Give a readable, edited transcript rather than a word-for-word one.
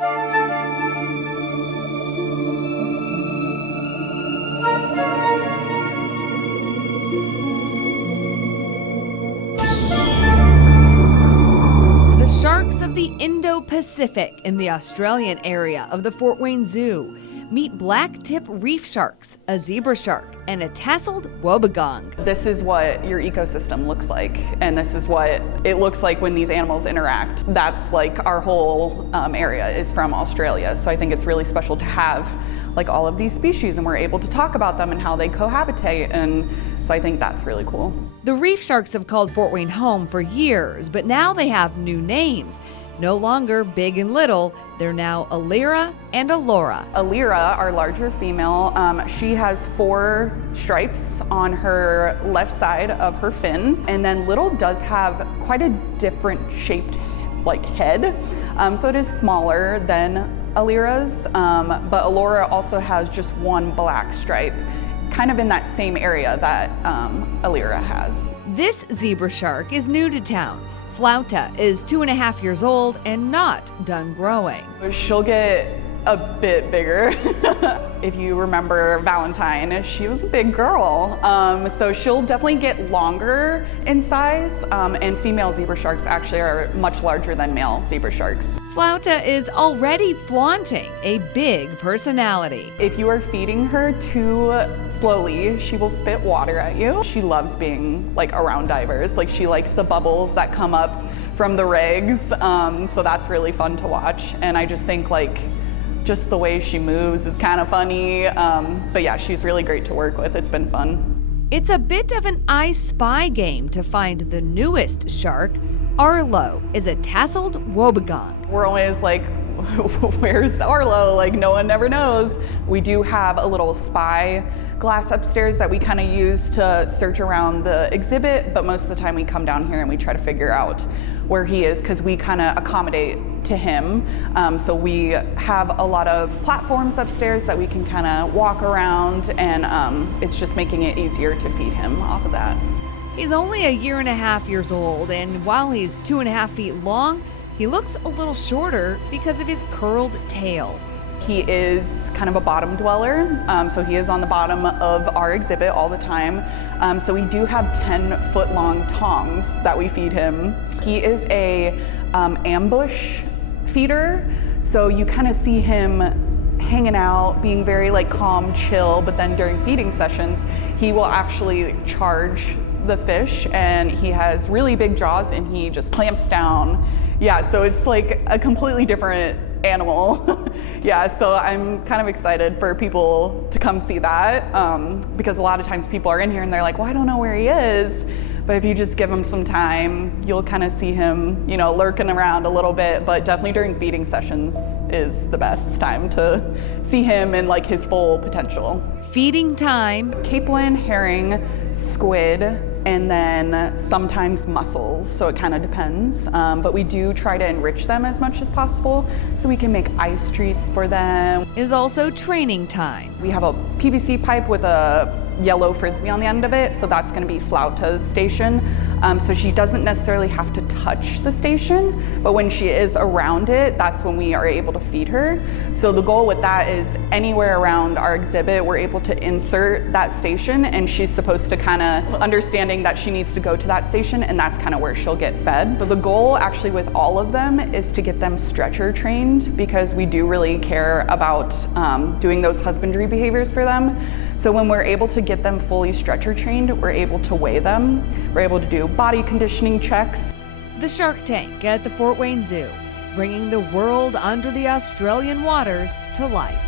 The sharks of the Indo-Pacific in the Australian area of the Fort Wayne Zoo. Meet black-tip reef sharks, a zebra shark, and a tasseled wobbegong. This is what your ecosystem looks like, and this is what it looks like when these animals interact. That's like our whole area is from Australia, so I think it's really special to have like all of these species, and we're able to talk about them and how they cohabitate, and so I think that's really cool. The reef sharks have called Fort Wayne home for years, but now they have new names. No longer big and little, they're now Alira and Alora. Alira, our larger female, she has 4 stripes on her left side of her fin, and then Little does have quite a different shaped like head, so it is smaller than Alira's, but Alora also has just 1 black stripe, kind of in that same area that Alira has. This zebra shark is new to town. Flauta is 2.5 years old and not done growing. She'll get a bit bigger. If you remember Valentine, she was a big girl. So she'll definitely get longer in size, and female zebra sharks actually are much larger than male zebra sharks. Flauta is already flaunting a big personality. If you are feeding her too slowly, she will spit water at you. She loves being like around divers. Like she likes the bubbles that come up from the rigs. So that's really fun to watch. And I just think like just the way she moves is kind of funny. But yeah, she's really great to work with. It's been fun. It's a bit of an I Spy game to find the newest shark. Arlo is a tasseled wobbegong. We're always like, where's Arlo? Like no one ever knows. We do have a little spy glass upstairs that we kind of use to search around the exhibit, but most of the time we come down here and we try to figure out where he is because we kind of accommodate to him. So we have a lot of platforms upstairs that we can kind of walk around, and it's just making it easier to feed him off of that. He's only 1.5 years old, and while he's 2.5 feet long, he looks a little shorter because of his curled tail. He is kind of a bottom dweller, so he is on the bottom of our exhibit all the time. So we do have 10-foot-long tongs that we feed him. He is a ambush feeder, so you kind of see him hanging out, being very like calm, chill, but then during feeding sessions, he will actually charge the fish, and he has really big jaws and he just clamps down. Yeah, so it's like a completely different animal. Yeah, so I'm kind of excited for people to come see that, because a lot of times people are in here and they're like, well, I don't know where he is. But if you just give him some time, you'll kind of see him, you know, lurking around a little bit, but definitely during feeding sessions is the best time to see him and like his full potential. Feeding time. Capelin, herring, squid, and then sometimes mussels, so it kind of depends. But we do try to enrich them as much as possible so we can make ice treats for them. Is also training time. We have a PVC pipe with a yellow frisbee on the end of it, so that's going to be Flauta's station. So she doesn't necessarily have to touch the station, but when she is around it, that's when we are able to feed her. So the goal with that is anywhere around our exhibit, we're able to insert that station, and she's supposed to kind of understanding that she needs to go to that station, and that's kind of where she'll get fed. So the goal actually with all of them is to get them stretcher trained, because we do really care about doing those husbandry behaviors for them. So when we're able to get them fully stretcher trained, we're able to weigh them, we're able to do body conditioning checks. The Shark Tank at the Fort Wayne Zoo, bringing the world under the Australian waters to life.